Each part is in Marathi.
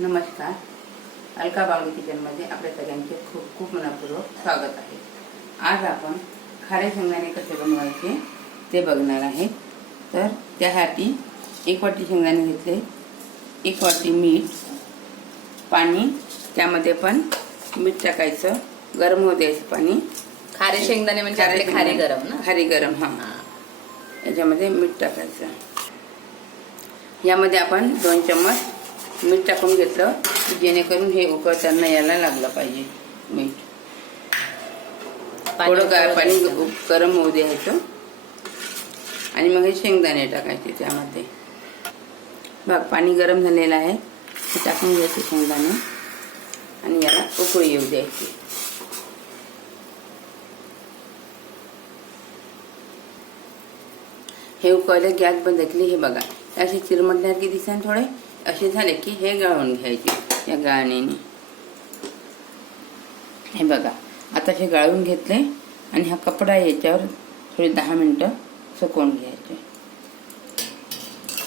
नमस्कार. अलका बागडी किचनमध्ये आपल्या सगळ्यांचे खूप खूप मनापूर्वक स्वागत आहे. आज आपण खारे शेंगदाणे कसे बनवायचे ते बघणार आहे. तर त्यासाठी एक वाटी शेंगदाणे घेतले एक वाटी मीठ पाणी त्यामध्ये पण मीठ टाकायचं गरम होऊ द्यायचं पाणी. खारे शेंगदाणे म्हणजे खारे शेंगदाणे. गरम ना? खारी गरम हां. हा. याच्यामध्ये मीठ टाकायचं. यामध्ये आपण दोन चम्मच मीठ टाकून घेतलं की जेणेकरून हे उकळताना याला लागलं पाहिजे मीठ. पाणी थोडं उकळत पाणी गरम होऊ द्यायचं. आणि मग हे शेंगदाणे टाकायचे त्यामध्ये. बघ पाणी गरम झालेलं आहे. हे टाकून घ्यायचे शेंगदाणे. आणि याला उकळी येऊ द्यायची. हे उकळलं गॅस बंद केली. हे बघा असे चिरमटल्यासारखे दिसान थोडे. असे झाले की हे गाळून घ्यायचे या गाळणीने. हे बघा आता हे गाळून घेतले आणि हा कपडा याच्यावर थोडे दहा मिनटं सुकवून घ्यायचे.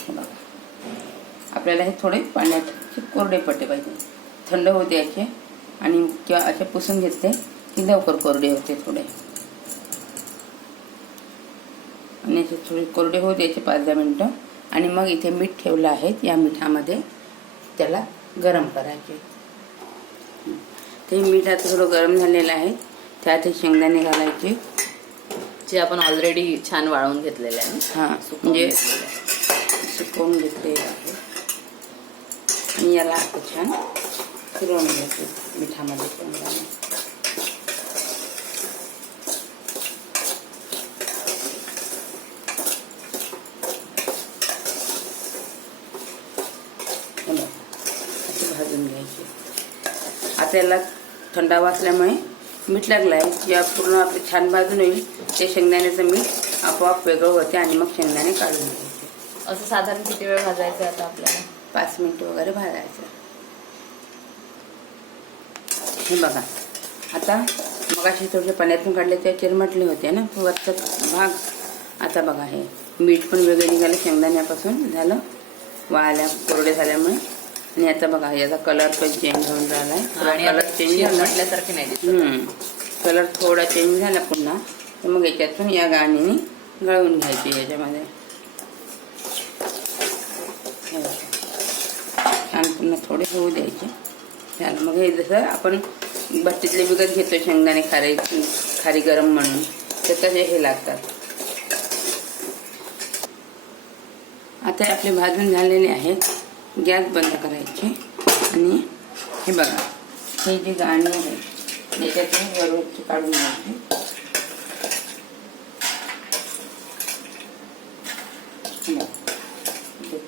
बघा. आपल्याला हे थोडे पाण्यात कोरडे पडले पाहिजे. थंड होऊ द्यायचे आणि किंवा असे पुसून घेतले की लवकर कोरडे होते थोडे. आणि असे थोडे कोरडे होऊ द्यायचे पाच दहा मिनटं. आणि मग इथे मीठ ठेवलं आहे या मिठामध्ये त्याला गरम करायचे ते मीठ आता थोडं गरम झालेलं आहे त्यात हे शेंगदाणे घालायचे जे आपण ऑलरेडी छान वाळवून घेतलेले आहे. हां म्हणजे. सुकवून घेतलेलं आहे आणि याला छान फिरवून घ्यायचे मिठामध्ये शेंगदाणे हे असे भाजून घ्यायचे. आता याला थंडावा असल्यामुळे मीठ लागलं आहे जेव्हा पूर्ण आपले छान भाजून होईल. ते शेंगदाण्याचं मीठ आपोआप वेगळं होते आणि मग शेंगदाणे काढून घ्यायचे. असं साधारण किती वेळ भाजायचं आता आपल्याला? पाच मिनिटं वगैरे भाजायचं. हे बघा. आता मग असे थोडेसे पाण्यातून काढले ते चिरमटले होते ना. वरचा भाग. आता बघा हे मीठ पण वेगळे निघाले. शेंगदाण्यापासून झालं. वाळल्या कोरडे झाल्यामुळे. आणि आता बघा याचा कलर पण चेंज होऊन राहिलाय. आणि कलर चेंज झाला. म्हटल्यासारखे नाही. कलर थोडा चेंज झाला पुन्हा. तर मग याच्यातून या गाणीने गळवून घ्यायची याच्यामध्ये. छान पुन्हा थोडे होऊ द्यायचे. झालं. मग हे जसं आपण भट्टीतले विकत घेतो शेंगदाणे खारे खारी गरम म्हणून तर तसे हे लागतात. आता आपले भाजून झालेले आहेत. गॅस बंद करायचे. आणि हे बघा हे जे गाणी आहे याच्यातून वरवरची काढून घ्यायची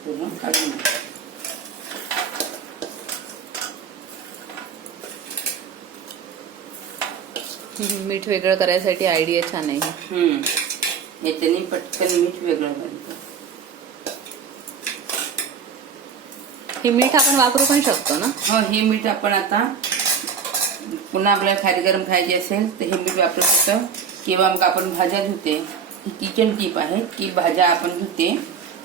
पूर्ण काढून घ्यायचं. मीठ वेगळं करायसाठी आयडिया छान आहे. हम्म. याच्याने पटकन मीठ वेगळं बनतं. हे मीठ आपण वापरू पण शकतो ना? हो हे मीठ आपण आता पुन्हा आपल्याला खारी गरम खायची असेल तर हे मीठ वापरू शकतो. किंवा मग आपण भाज्या धुते. ही किचन टीप आहे की भाज्या आपण धुते.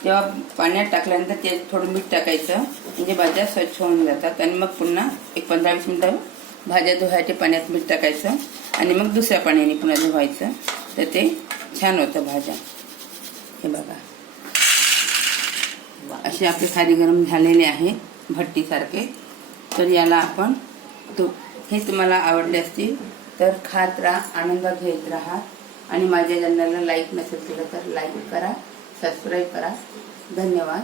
तेव्हा पाण्यात टाकल्यानंतर ते थोडं मीठ टाकायचं. म्हणजे भाज्या स्वच्छ होऊन जातात. आणि मग पुन्हा एक पंधरा वीस मिनटं भाज्या धुवायचे पाण्यात मीठ टाकायचं. आणि मग दुसऱ्या पाण्याने पुन्हा धुवायचं. तर ते छान होतं भाज्या. हे बघा. असे आपले खारी गरम झालेले आहे भट्टीसारखे. तर याला आपण तो हे तुम्हाला आवडले असतील तर खात राहा आनंदात घेत राहा. आणि माझ्या चॅनलला लाईक नसेल केलं तर लाईक करा सबस्क्राईब करा. धन्यवाद.